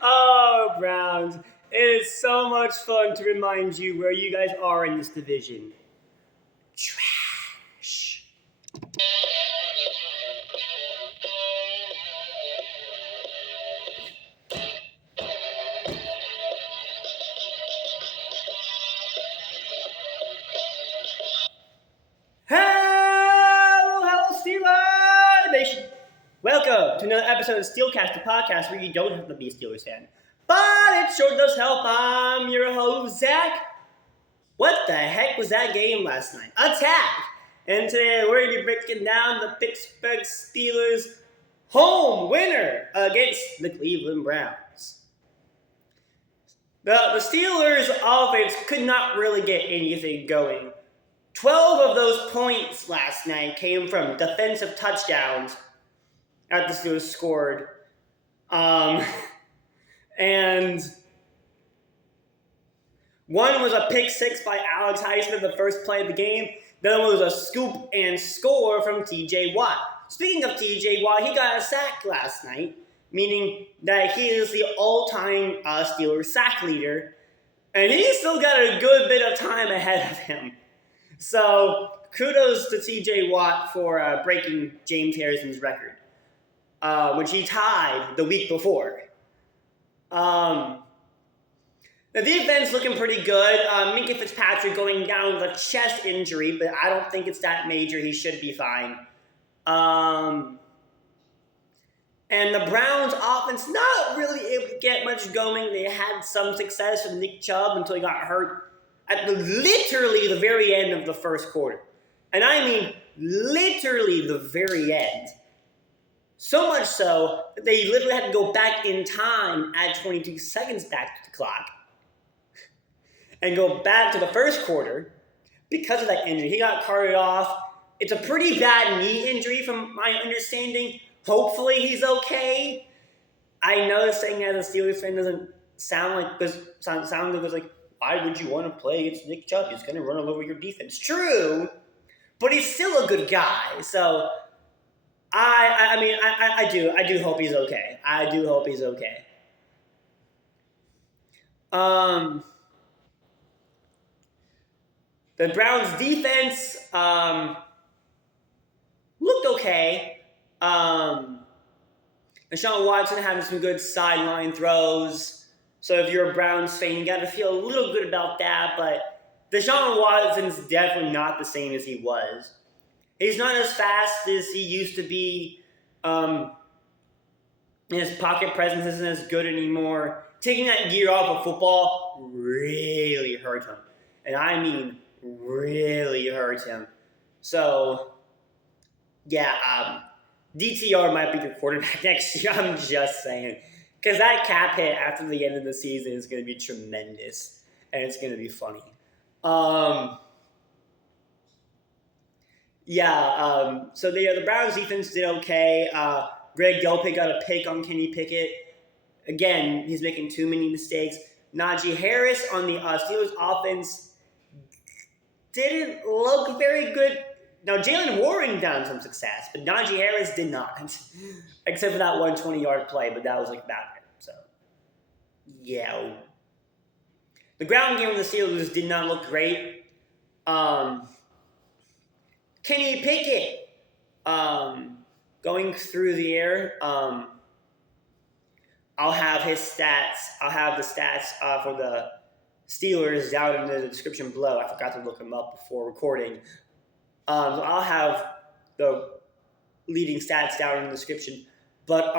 Oh, Browns. It is so much fun to remind you where you guys are in this division. Trash. Hello, Steelers Nation. Welcome to another episode of Steelcast, the podcast where you don't have to be a Steelers fan. But it sure does help. I'm your host, Zach. What the heck was that game last night? Attack! And today we're going to be breaking down the Pittsburgh Steelers home winner against the Cleveland Browns. The Steelers offense could not really get anything going. 12 of those points last night came from defensive touchdowns that the Steelers scored. And one was a pick six by Alex Highsmith, the first play of the game. The other one was a scoop and score from TJ Watt. Speaking of TJ Watt, he got a sack last night, meaning that he is the all-time Steelers sack leader, and he's still got a good bit of time ahead of him. So, kudos to TJ Watt for breaking James Harrison's record, which he tied the week before. The defense looking pretty good. Minkah Fitzpatrick going down with a chest injury, but I don't think it's that major. He should be fine. And the Browns' offense not really able to get much going. They had some success with Nick Chubb until he got hurt at literally the very end of the first quarter. And I mean literally the very end. So much so that they literally had to go back in time, add 22 seconds back to the clock, and go back to the first quarter because of that injury. He got carted off. It's a pretty bad knee injury from my understanding. Hopefully he's okay. I know saying that as a Steelers fan doesn't sound like why would you want to play against Nick Chubb? He's going to run all over your defense. True, but he's still a good guy. So I do hope he's okay. I do hope he's okay. The Browns defense looked okay. Deshaun Watson having some good sideline throws. So if you're a Browns fan, you got to feel a little good about that. But Deshaun Watson's definitely not the same as he was. He's not as fast as he used to be. His pocket presence isn't as good anymore. Taking that year off of football really hurt him. And I mean really hurt him. So, yeah, DTR might be your quarterback next year. I'm just saying. Because that cap hit after the end of the season is going to be tremendous. And it's going to be funny. So the Browns defense did okay. Greg Delpit got a pick on Kenny Pickett. Again, he's making too many mistakes. Najee Harris on the Steelers offense didn't look very good. Now, Jalen Warren found some success, but Najee Harris did not. Except for that 120-yard play, but that was like bad. So, yeah. The ground game of the Steelers did not look great. Kenny Pickett going through the air. I'll have his stats. I'll have the stats for the Steelers down in the description below. I forgot to look them up before recording. So I'll have the leading stats down in the description. But,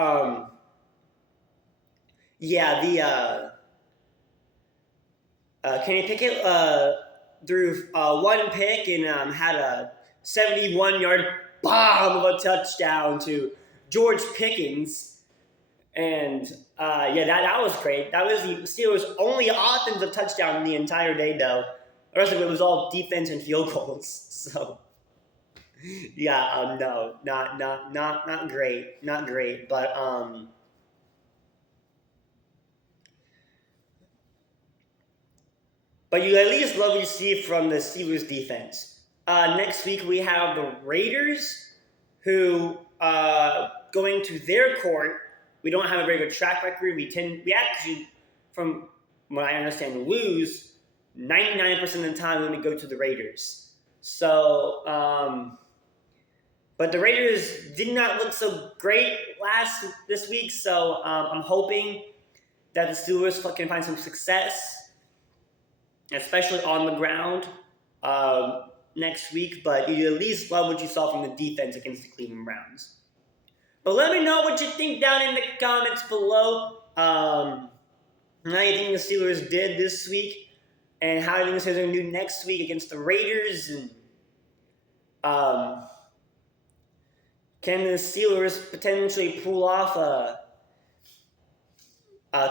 Kenny Pickett threw one pick and had a 71-yard bomb of a touchdown to George Pickens. And, that was great. That was the Steelers' only offensive touchdown in the entire day, though. The rest of it was all defense and field goals. So, no, not great. Not great, but, but you at least love what you see from the Steelers defense. Next week we have the Raiders, who going to their court we don't have a very good track record. We actually, from what I understand, lose 99% of the time when we go to the Raiders. So, but the Raiders did not look so great this week. So I'm hoping that the Steelers can find some success, especially on the ground next week. But you at least love what you saw from the defense against the Cleveland Browns. But let me know what you think down in the comments below. How you think the Steelers did this week, and how you think the Steelers are going to do next week against the Raiders, and can the Steelers potentially pull off a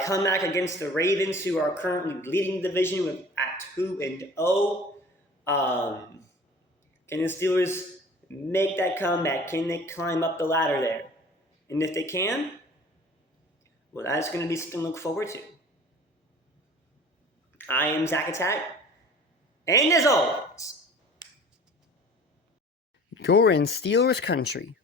comeback against the Ravens, who are currently leading the division at 2-0? Can the Steelers make that comeback? Can they climb up the ladder there? And if they can, well, that's going to be something to look forward to. I am Zach Attack, and as always, you're in Steelers country.